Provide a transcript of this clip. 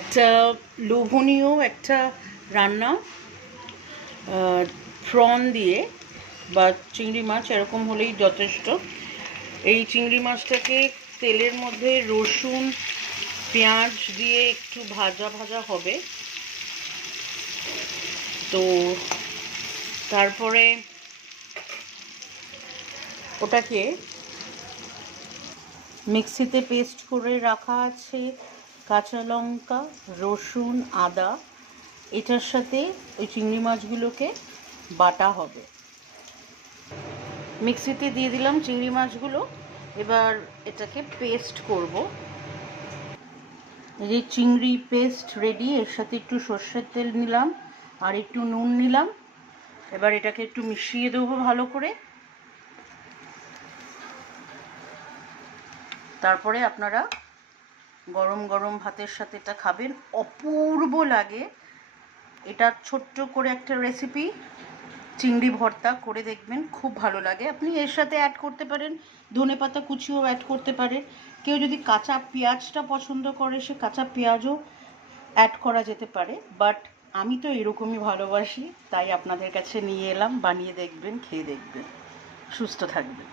একটা লোভনীয় একটা রান্না প্রন দিয়ে বা চিংড়ি মাছ এরকম হলেই যথেষ্ট। এই চিংড়ি মাছটাকে তেলের মধ্যে রসুন পেঁয়াজ দিয়ে একটু ভাজা ভাজা হবে। তো তারপরে ওটাকে মিক্সিতে পেস্ট করে রাখা আছে কাঁচা লঙ্কা, রসুন, আদা, এটার সাথে ওই চিংড়ি মাছগুলোকে বাটা হবে। মিক্সিতে দিয়ে দিলাম চিংড়ি মাছগুলো, এবার এটাকে পেস্ট করব। এই চিংড়ি পেস্ট রেডি। এর সাথে একটু সর্ষের তেল নিলাম আর একটু নুন নিলাম। এবার এটাকে একটু মিশিয়ে দেবো ভালো করে। তারপরে আপনারা গরম গরম ভাতের সাথে এটা খাবেন, অপূর্ব লাগে। এটা ছোট্ট করে একটা রেসিপি, চিংড়ি ভর্তা করে দেখবেন, খুব ভালো লাগে। আপনি এর সাথে অ্যাড করতে পারেন ধনেপাতা কুচিও অ্যাড করতে পারেন। কেউ যদি কাঁচা পেঁয়াজটা পছন্দ করে সে কাঁচা পেঁয়াজও অ্যাড করা যেতে পারে, বাট আমি তো এরকমই ভালোবাসি, তাই আপনাদের কাছে নিয়ে এলাম। বানিয়ে দেখবেন, খেয়ে দেখবেন। সুস্থ থাকবেন।